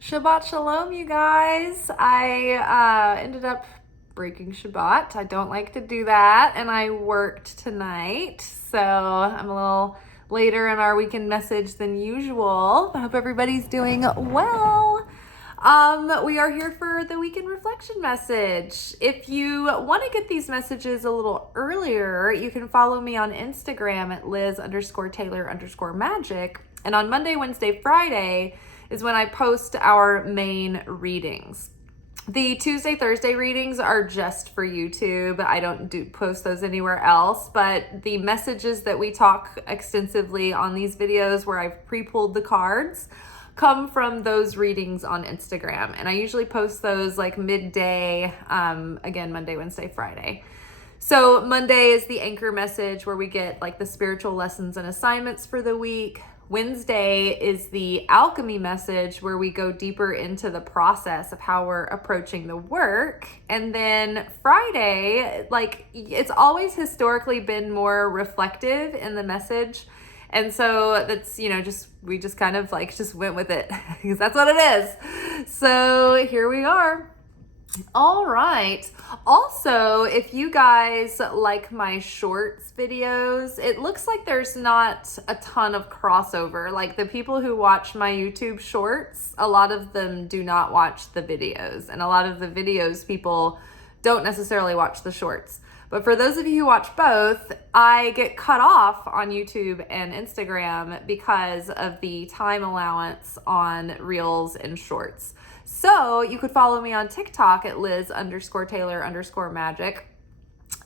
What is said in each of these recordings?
Shabbat Shalom, you guys. I ended up breaking Shabbat. I don't like to do that, and I worked tonight, so I'm a little later in our weekend message than usual. I hope everybody's doing well. We are here for the weekend reflection message. If you want to get these messages a little earlier, you can follow me on Instagram at Liz_Taylor_Magick. And on Monday, Wednesday, Friday is when I post our main readings. The Tuesday, Thursday readings are just for YouTube. I don't post those anywhere else, but the messages that we talk extensively on these videos where I've pre-pulled the cards come from those readings on Instagram. And I usually post those like midday, again, Monday, Wednesday, Friday. So Monday is the anchor message where we get like the spiritual lessons and assignments for the week. Wednesday is the alchemy message where we go deeper into the process of how we're approaching the work. And then Friday, like it's always historically been more reflective in the message. And so that's, we just kind of like just went with it because that's what it is. So here we are. All right. Also, if you guys like my shorts videos, it looks like there's not a ton of crossover. Like the people who watch my YouTube shorts, a lot of them do not watch the videos. And a lot of the videos, people don't necessarily watch the shorts. But for those of you who watch both, I get cut off on YouTube and Instagram because of the time allowance on Reels and Shorts. So you could follow me on TikTok at Liz_Taylor_Magick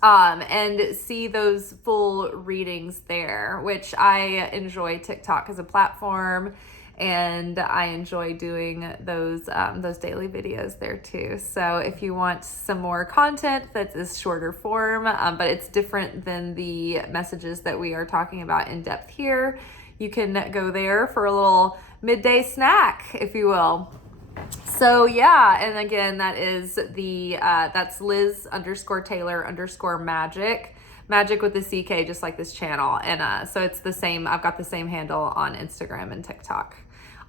and see those full readings there, which I enjoy TikTok as a platform. And I enjoy doing those daily videos there too. So if you want some more content that is shorter form, but it's different than the messages that we are talking about in depth here, you can go there for a little midday snack, if you will. So yeah, and again, that is that's Liz_Taylor_Magick. Magic with the CK, just like this channel. And so it's the same, I've got the same handle on Instagram and TikTok.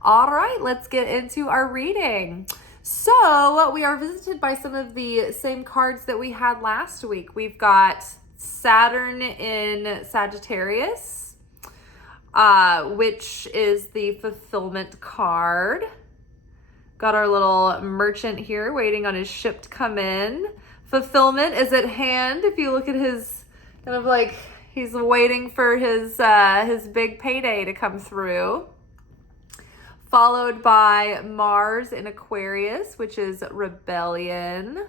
All right, let's get into our reading. So we are visited by some of the same cards that we had last week. We've got Saturn in Sagittarius, which is the fulfillment card. Got our little merchant here waiting on his ship to come in. Fulfillment is at hand. If you look at his kind of like he's waiting for his big payday to come through. Followed by Mars in Aquarius, which is rebellion.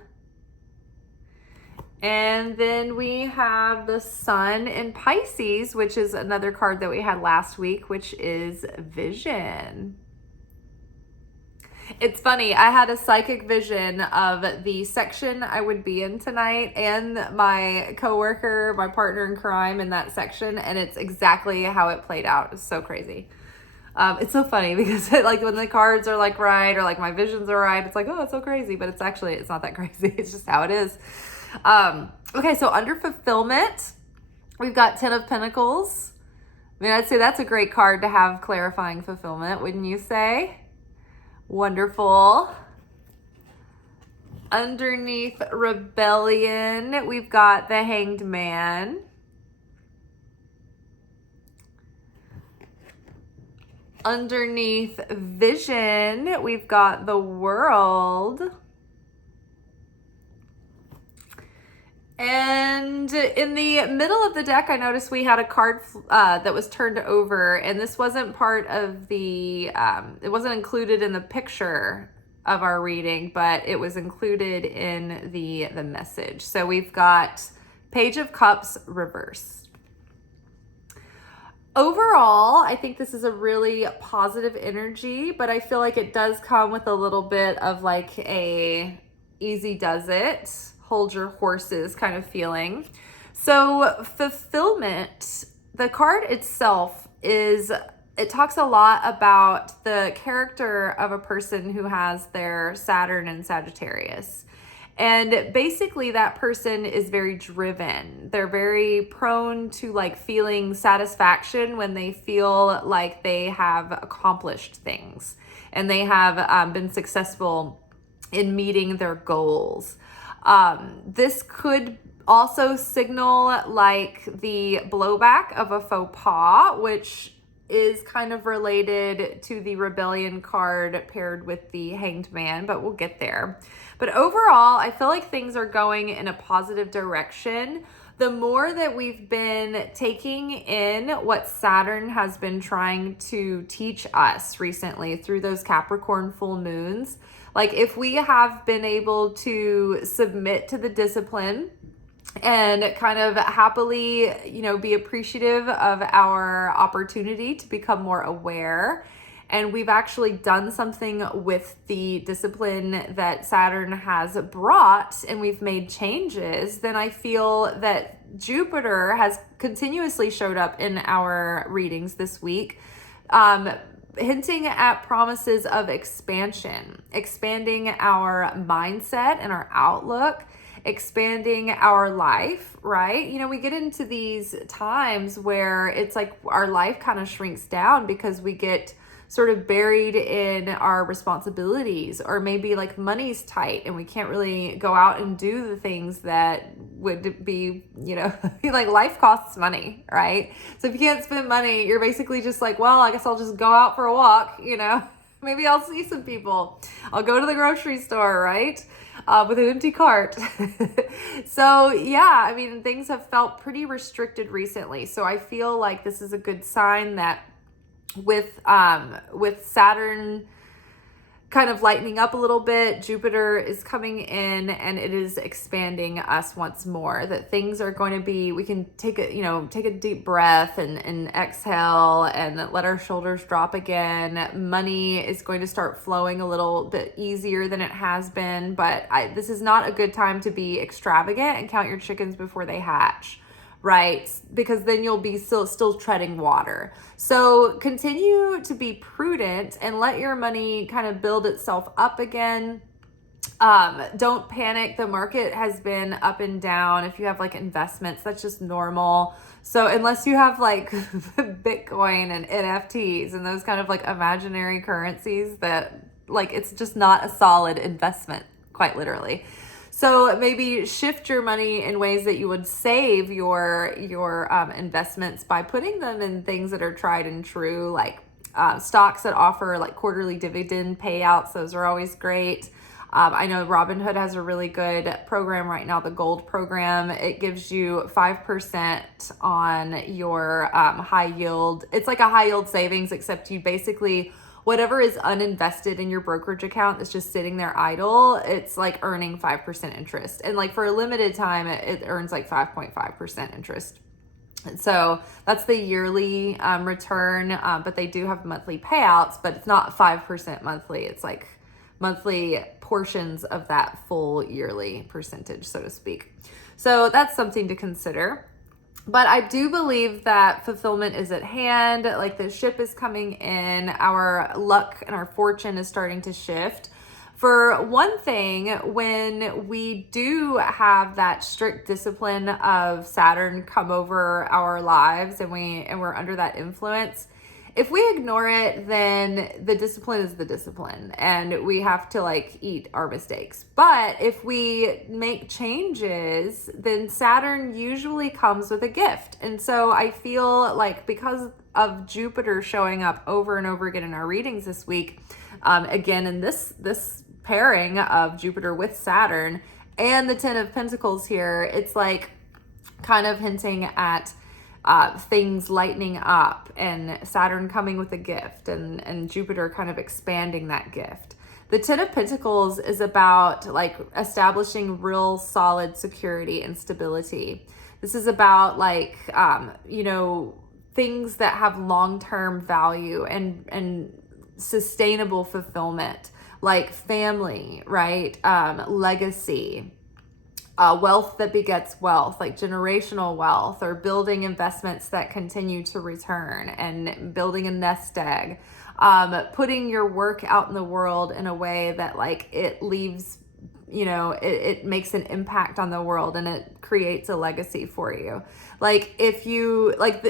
And then we have the Sun in Pisces, which is another card that we had last week, which is vision. It's funny, I had a psychic vision of the section I would be in tonight and my coworker, my partner in crime in that section, and it's exactly how it played out. It's so crazy. It's so funny because like when the cards are like right or like my visions are right, it's like, oh, it's so crazy, but it's not that crazy. It's just how it is. Okay, so under fulfillment, we've got 10 of Pentacles. I mean, I'd say that's a great card to have clarifying fulfillment, wouldn't you say? Wonderful. Underneath rebellion, we've got the Hanged Man. Underneath vision, we've got the World. And in the middle of the deck, I noticed we had a card that was turned over, and this wasn't part of the, it wasn't included in the picture of our reading, but it was included in the message. So we've got Page of Cups reversed. Overall, I think this is a really positive energy, but I feel like it does come with a little bit of like a easy does it, hold your horses kind of feeling. So fulfillment, the card itself it talks a lot about the character of a person who has their Saturn in Sagittarius. And basically that person is very driven. They're very prone to like feeling satisfaction when they feel like they have accomplished things. and they have been successful in meeting their goals. This could also signal like the blowback of a faux pas, which is kind of related to the rebellion card paired with the hanged man, but we'll get there. But overall, I feel like things are going in a positive direction. The more that we've been taking in what Saturn has been trying to teach us recently through those Capricorn full moons, like if we have been able to submit to the discipline and kind of happily, be appreciative of our opportunity to become more aware. And we've actually done something with the discipline that Saturn has brought, and we've made changes. Then I feel that Jupiter has continuously showed up in our readings this week, hinting at promises of expansion, expanding our mindset and our outlook, expanding our life, right? We get into these times where it's like our life kind of shrinks down because we get sort of buried in our responsibilities, or maybe like money's tight and we can't really go out and do the things that would be, like life costs money, right? So if you can't spend money, you're basically just like, well, I guess I'll just go out for a walk, maybe I'll see some people. I'll go to the grocery store, right? With an empty cart. So yeah, things have felt pretty restricted recently. So I feel like this is a good sign that with Saturn kind of lightening up a little bit, Jupiter is coming in and it is expanding us once more, that things are going to be, we can take a deep breath and exhale and let our shoulders drop again. Money is going to start flowing a little bit easier than it has been, but this is not a good time to be extravagant and count your chickens before they hatch. Right? Because then you'll be still treading water. So continue to be prudent and let your money kind of build itself up again. Don't panic. The market has been up and down. If you have like investments, that's just normal. So unless you have like Bitcoin and NFTs and those kind of like imaginary currencies that like, it's just not a solid investment, quite literally. So maybe shift your money in ways that you would save your investments by putting them in things that are tried and true, like stocks that offer like quarterly dividend payouts. Those are always great. I know Robinhood has a really good program right now, the Gold program. It gives you 5% on your high yield. It's like a high yield savings, except you basically, whatever is uninvested in your brokerage account that's just sitting there idle, it's like earning 5% interest. And like for a limited time, it earns like 5.5% interest. And so that's the yearly return, but they do have monthly payouts, but it's not 5% monthly. It's like monthly portions of that full yearly percentage, so to speak. So that's something to consider. But I do believe that fulfillment is at hand. Like the ship is coming in, our luck and our fortune is starting to shift. For one thing, when we do have that strict discipline of Saturn come over our lives and we're under that influence, if we ignore it, then the discipline is the discipline and we have to like eat our mistakes. But if we make changes, then Saturn usually comes with a gift. And so I feel like because of Jupiter showing up over and over again in our readings this week, again in this pairing of Jupiter with Saturn and the Ten of Pentacles here, it's like kind of hinting at things lightening up and Saturn coming with a gift and Jupiter kind of expanding that gift. The Ten of Pentacles is about like establishing real solid security and stability. This is about like, things that have long-term value and sustainable fulfillment, like family, right? Legacy, wealth that begets wealth, like generational wealth, or building investments that continue to return and building a nest egg, putting your work out in the world in a way that like it leaves, it makes an impact on the world and it creates a legacy for you. Like if you like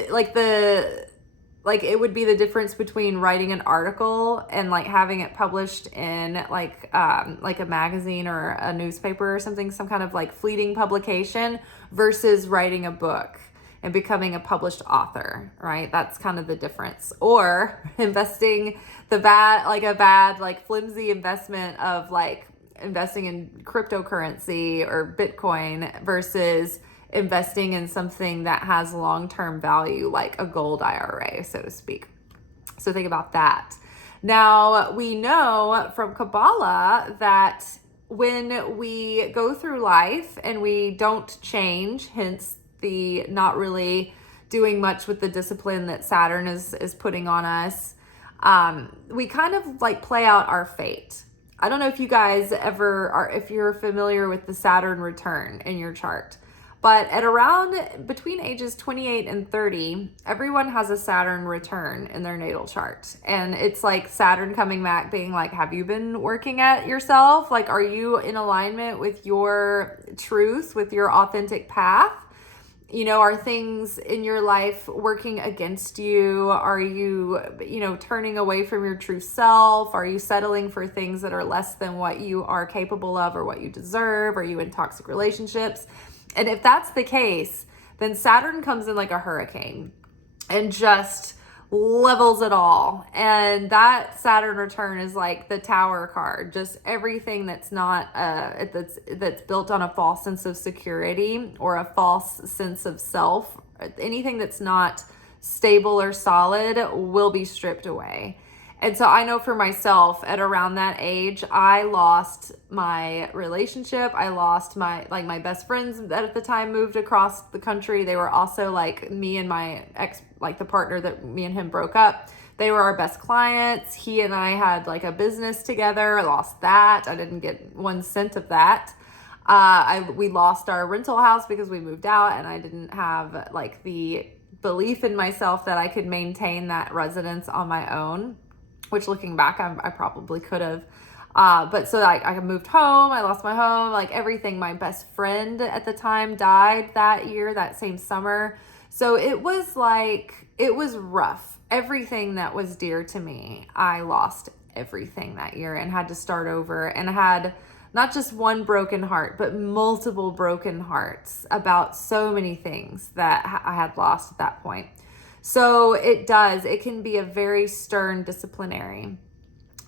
like it would be the difference between writing an article and like having it published in like a magazine or a newspaper or something, some kind of like fleeting publication, versus writing a book and becoming a published author, right? That's kind of the difference. Or investing like flimsy investment of like investing in cryptocurrency or Bitcoin versus investing in something that has long-term value, like a gold IRA, so to speak. So think about that. Now, we know from Kabbalah that when we go through life and we don't change, hence the not really doing much with the discipline that Saturn is putting on us, we kind of like play out our fate. I don't know if you guys ever are, if you're familiar with the Saturn return in your chart, but at around between ages 28 and 30, everyone has a Saturn return in their natal chart. And it's like Saturn coming back being like, have you been working at yourself? Like, are you in alignment with your truth, with your authentic path? You know, are things in your life working against you? Are you, turning away from your true self? Are you settling for things that are less than what you are capable of or what you deserve? Are you in toxic relationships? And if that's the case, then Saturn comes in like a hurricane and just levels it all. And that Saturn return is like the Tower card, just everything that's not that's built on a false sense of security or a false sense of self. Anything that's not stable or solid will be stripped away. And so I know for myself at around that age, I lost my relationship. I lost my best friends that at the time moved across the country. They were also like me and my ex, like the partner that me and him broke up. They were our best clients. He and I had like a business together. I lost that. I didn't get 1 cent of that. We lost our rental house because we moved out, and I didn't have like the belief in myself that I could maintain that residence on my own. Which looking back, I probably could have. But so I moved home, I lost my home, like everything. My best friend at the time died that year, that same summer. So it was rough. Everything that was dear to me, I lost everything that year and had to start over, and had not just one broken heart, but multiple broken hearts about so many things that I had lost at that point. So it can be a very stern disciplinary.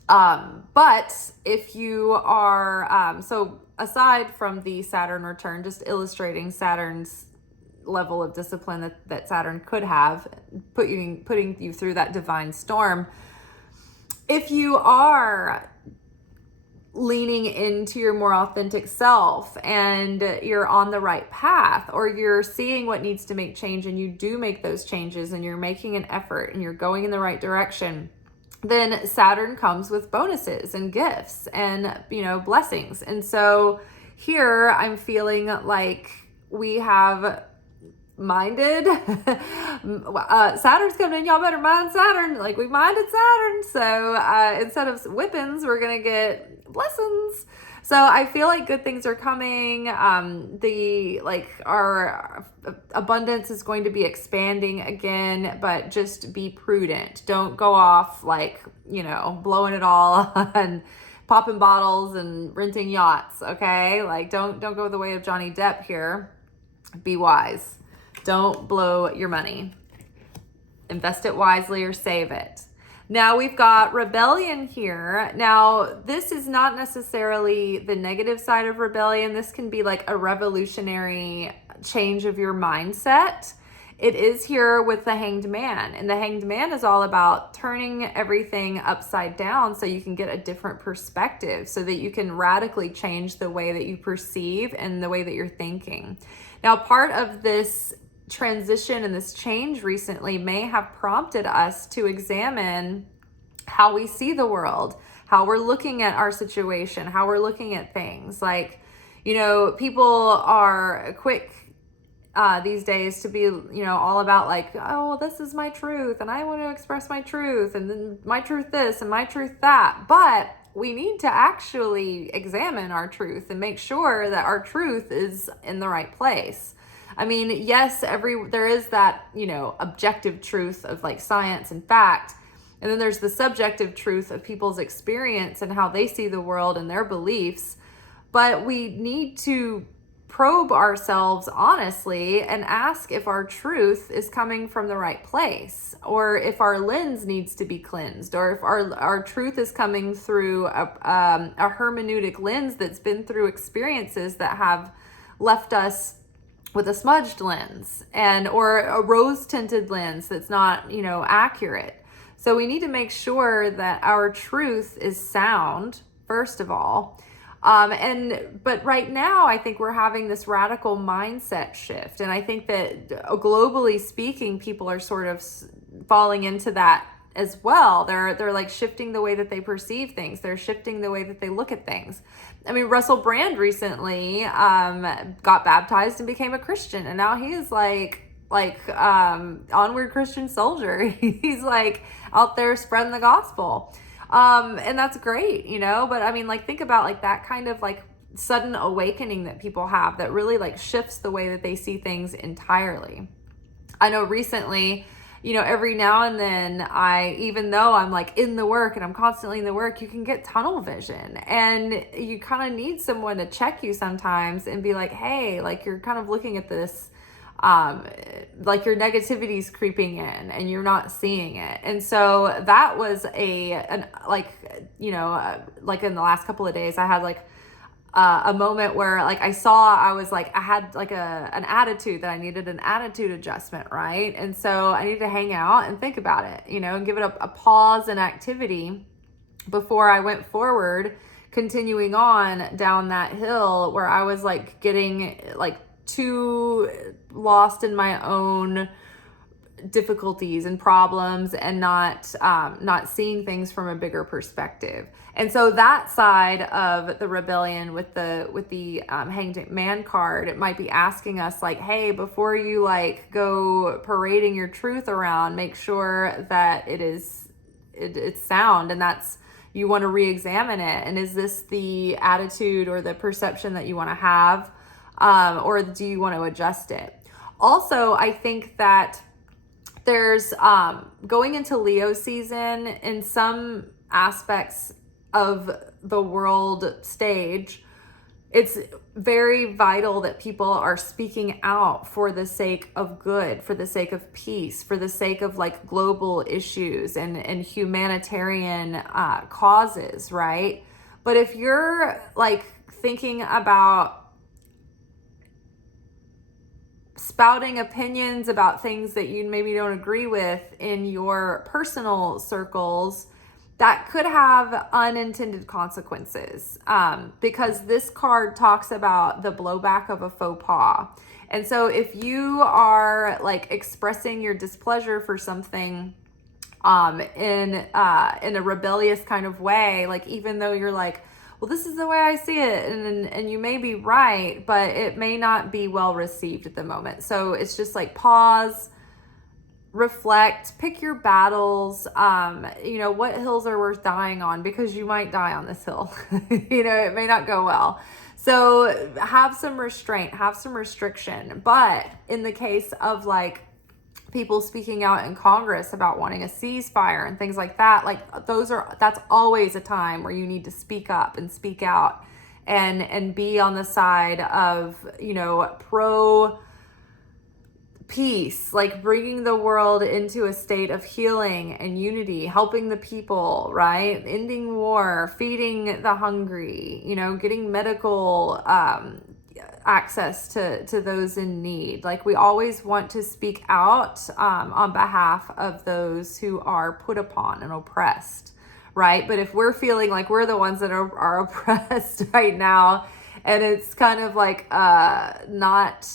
But if you are, so aside from the Saturn return, just illustrating Saturn's level of discipline that Saturn could have, putting you through that divine storm, if you are leaning into your more authentic self and you're on the right path, or you're seeing what needs to make change and you do make those changes and you're making an effort and you're going in the right direction, then Saturn comes with bonuses and gifts and, blessings. And so here I'm feeling like we have minded Saturn's coming in, y'all better mind Saturn, like we minded Saturn. So instead of whippings, we're gonna get blessings. So I feel like good things are coming. Our abundance is going to be expanding again, but just be prudent. Don't go off blowing it all and popping bottles and renting yachts. Okay, like don't go the way of Johnny Depp here. Be wise. Don't blow your money. Invest it wisely or save it. Now we've got rebellion here. Now, this is not necessarily the negative side of rebellion. This can be like a revolutionary change of your mindset. It is here with the Hanged Man. And the Hanged Man is all about turning everything upside down so you can get a different perspective, so that you can radically change the way that you perceive and the way that you're thinking. Now, part of this transition and this change recently may have prompted us to examine how we see the world, how we're looking at our situation, how we're looking at things. Like, people are quick these days to be, all about like, oh, well, this is my truth and I want to express my truth, and then my truth this and my truth that. But we need to actually examine our truth and make sure that our truth is in the right place. I mean, yes, there is that, objective truth of like science and fact. And then there's the subjective truth of people's experience and how they see the world and their beliefs. But we need to probe ourselves honestly and ask if our truth is coming from the right place, or if our lens needs to be cleansed, or if our truth is coming through a hermeneutic lens that's been through experiences that have left us with a smudged lens or a rose tinted lens that's not, accurate. So we need to make sure that our truth is sound, first of all. But right now, I think we're having this radical mindset shift. And I think that globally speaking, people are sort of falling into that as well. They're like shifting the way that they perceive things. They're shifting the way that they look at things. I mean, Russell Brand recently got baptized and became a Christian, and now he is like onward Christian soldier. He's like out there spreading the gospel. And that's great, but I mean, like, think about like that kind of like sudden awakening that people have that really like shifts the way that they see things entirely. I know recently, every now and then even though I'm like in the work and I'm constantly in the work, you can get tunnel vision, and you kind of need someone to check you sometimes and be like, hey, like you're kind of looking at this, like your negativity's creeping in and you're not seeing it. And so that was like in the last couple of days, I had like a moment where like I had like an attitude that I needed an attitude adjustment, right? And so I needed to hang out and think about it, and give it a pause and activity before I went forward, continuing on down that hill where I was like getting like too lost in my own difficulties and problems and not seeing things from a bigger perspective. And so that side of the rebellion with the hanged man card, it might be asking us like, hey, before you like go parading your truth around, make sure that it's sound, and that's, you want to re-examine it. And is this the attitude or the perception that you want to have, or do you want to adjust it? Also, I think that there's going into Leo season in some aspects of the world stage, it's very vital that people are speaking out for the sake of good, for the sake of peace, for the sake of like global issues and humanitarian causes, right? But if you're like thinking about spouting opinions about things that you maybe don't agree with in your personal circles, that could have unintended consequences, because this card talks about the blowback of a faux pas. And so if you are like expressing your displeasure for something in a rebellious kind of way, like even though you're like, well, this is the way I see it, and you may be right, but it may not be well received at the moment. So it's just like pause, reflect, pick your battles. What hills are worth dying on, because you might die on this hill. It may not go well. So have some restraint, have some restriction. But in the case of like people speaking out in Congress about wanting a ceasefire and things like that, like that's always a time where you need to speak up and speak out and be on the side of, pro peace, like bringing the world into a state of healing and unity, helping the people, right? Ending war, feeding the hungry, getting medical access to those in need. Like we always want to speak out on behalf of those who are put upon and oppressed, right? But if we're feeling like we're the ones that are oppressed right now, and it's kind of like not,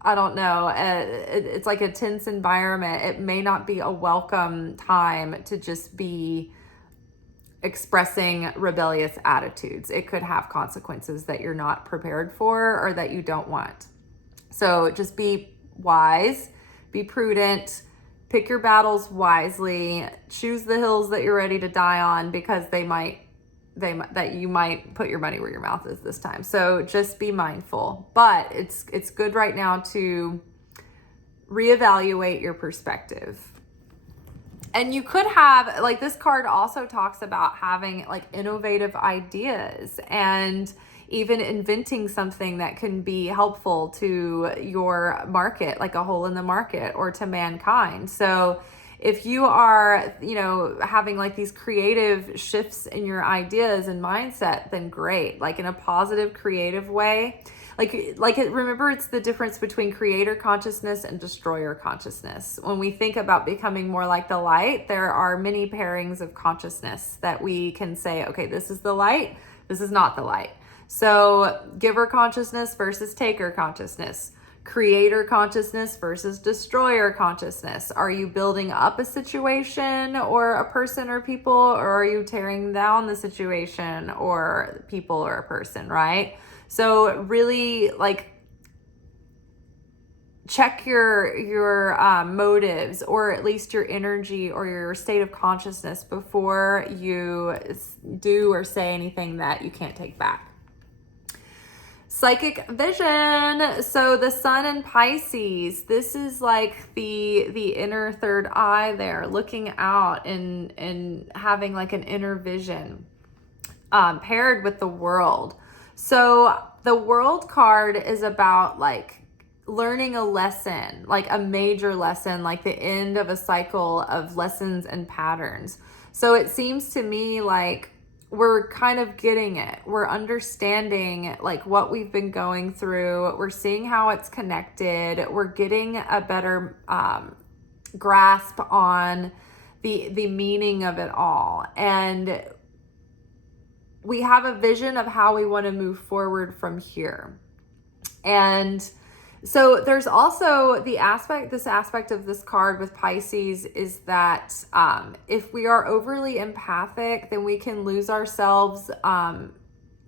I don't know, it's like a tense environment, it may not be a welcome time to just be expressing rebellious attitudes. It could have consequences that you're not prepared for or that you don't want. So just be wise, be prudent, pick your battles wisely, choose the hills that you're ready to die on, because they might that you might put your money where your mouth is this time. So just be mindful. But it's good right now to reevaluate your perspective. And you could have, like, this card also talks about having like innovative ideas and even inventing something that can be helpful to your market, like a hole in the market, or to mankind. So if you are, having like these creative shifts in your ideas and mindset, then great, like in a positive, creative way. Remember, it's the difference between creator consciousness and destroyer consciousness. When we think about becoming more like the light, there are many pairings of consciousness that we can say, okay, this is the light, this is not the light. So giver consciousness versus taker consciousness, creator consciousness versus destroyer consciousness. Are you building up a situation or a person or people, or are you tearing down the situation or people or a person, right? So really, like, check your motives, or at least your energy or your state of consciousness, before you do or say anything that you can't take back. Psychic vision. So the sun in Pisces, this is like the inner third eye there, looking out and having like an inner vision, paired with the world. So the world card is about like learning a lesson, like a major lesson, like the end of a cycle of lessons and patterns. So it seems to me like we're kind of getting it. We're understanding like what we've been going through. We're seeing how it's connected. We're getting a better grasp on the meaning of it all. And we have a vision of how we want to move forward from here. And so there's also this aspect of this card with Pisces is that if we are overly empathic, then we can lose ourselves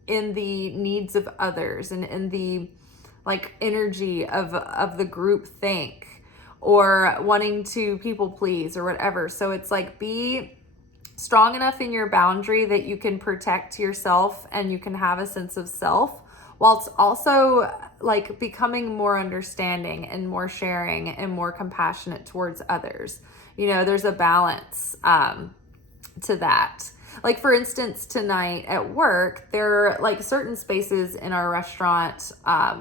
in the needs of others and in the like energy of the group think, or wanting to people please or whatever. So it's like, be strong enough in your boundary that you can protect yourself and you can have a sense of self, whilst also like becoming more understanding and more sharing and more compassionate towards others. There's a balance to that. Like, for instance, tonight at work, there are like certain spaces in our restaurant.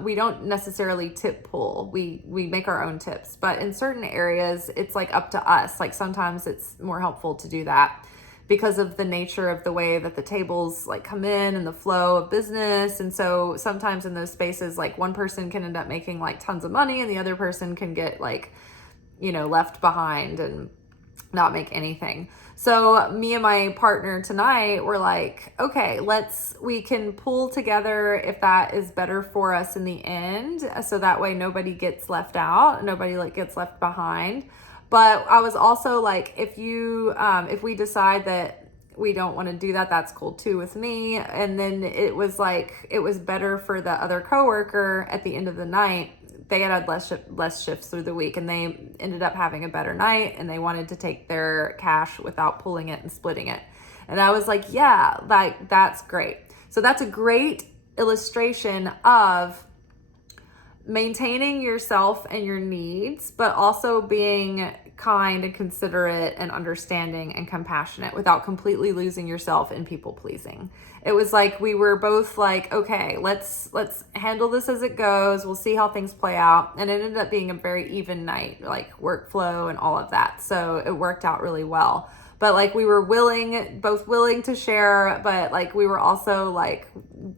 We don't necessarily tip pool. We make our own tips, but in certain areas, it's like up to us. Like sometimes it's more helpful to do that, because of the nature of the way that the tables like come in and the flow of business. And so sometimes in those spaces, like one person can end up making like tons of money and the other person can get like, left behind and not make anything. So me and my partner tonight were like, okay, we can pull together if that is better for us in the end. So that way nobody gets left out, nobody like gets left behind. But I was also like, if we decide that we don't want to do that, that's cool too with me. And then it was better for the other coworker at the end of the night. They had less shifts through the week, and they ended up having a better night, and they wanted to take their cash without pulling it and splitting it. And I was like, yeah, like that's great. So that's a great illustration of maintaining yourself and your needs, but also being kind and considerate and understanding and compassionate without completely losing yourself in people pleasing. It was like we were both like, okay, let's handle this as it goes. We'll see how things play out. And it ended up being a very even night, like workflow and all of that. So it worked out really well. But like we were both willing to share, but like we were also like,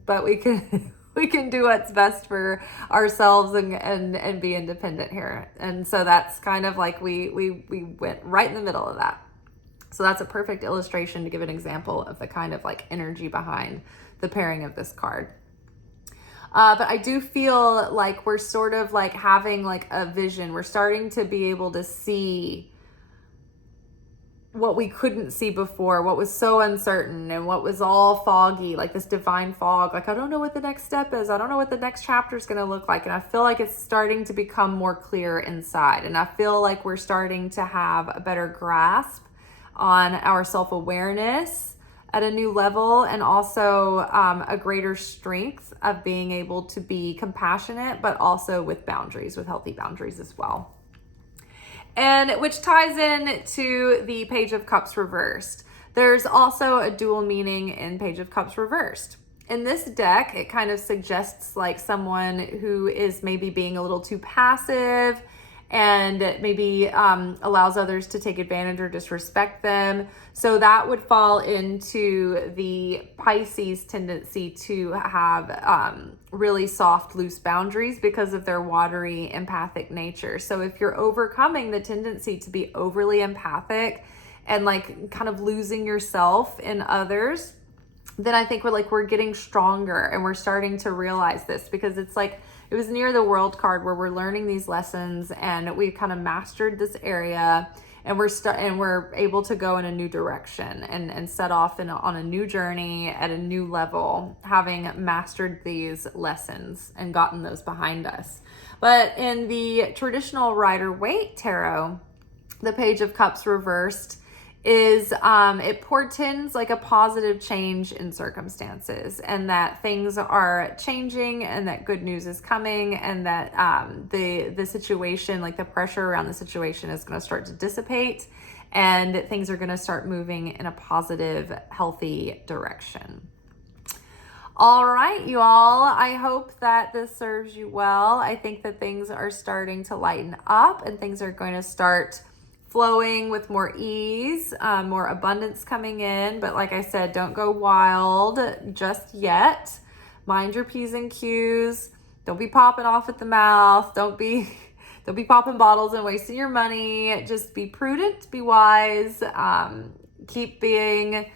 but we can do what's best for ourselves and be independent here. And so that's kind of like we went right in the middle of that. So that's a perfect illustration to give an example of the kind of like energy behind the pairing of this card. But I do feel like we're sort of like having like a vision. We're starting to be able to see what we couldn't see before, what was so uncertain and what was all foggy, like this divine fog. Like, I don't know what the next step is. I don't know what the next chapter is going to look like. And I feel like it's starting to become more clear inside. And I feel like we're starting to have a better grasp on our self-awareness, at a new level, and also a greater strength of being able to be compassionate, but also with boundaries, with healthy boundaries as well. And which ties in to the Page of Cups reversed. There's also a dual meaning in Page of Cups reversed. In this deck, it kind of suggests like someone who is maybe being a little too passive and maybe allows others to take advantage or disrespect them. So that would fall into the Pisces tendency to have really soft, loose boundaries because of their watery, empathic nature. So if you're overcoming the tendency to be overly empathic and like kind of losing yourself in others, then I think we're getting stronger, and we're starting to realize this, because it's like it was near the World card where we're learning these lessons and we've kind of mastered this area, and we're able to go in a new direction and set off on a new journey at a new level, having mastered these lessons and gotten those behind us. But in the traditional Rider-Waite tarot, the Page of Cups reversed is it portends like a positive change in circumstances, and that things are changing, and that good news is coming, and that the situation, like the pressure around the situation, is going to start to dissipate, and things are going to start moving in a positive, healthy direction. All right, you all, I hope that this serves you well. I think that things are starting to lighten up, and things are going to start flowing with more ease, more abundance coming in. But like I said, don't go wild just yet. Mind your P's and Q's. Don't be popping off at the mouth. Don't be popping bottles and wasting your money. Just be prudent, be wise, keep being,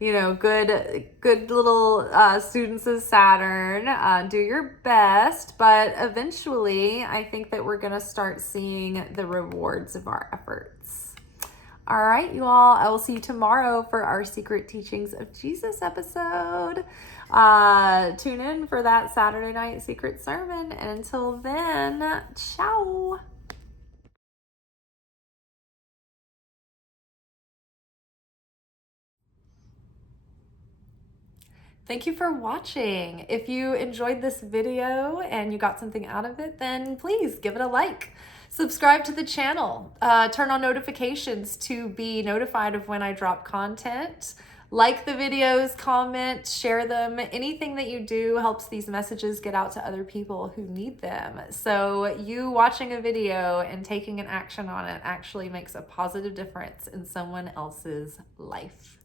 good little students of Saturn. Do your best, but eventually I think that we're going to start seeing the rewards of our efforts. All right, you all, I will see you tomorrow for our Secret Teachings of Jesus episode. Tune in for that Saturday night secret sermon. And until then, ciao. Thank you for watching. If you enjoyed this video and you got something out of it, then please give it a like. Subscribe to the channel. Turn on notifications to be notified of when I drop content. Like the videos, comment, share them. Anything that you do helps these messages get out to other people who need them. So you watching a video and taking an action on it actually makes a positive difference in someone else's life.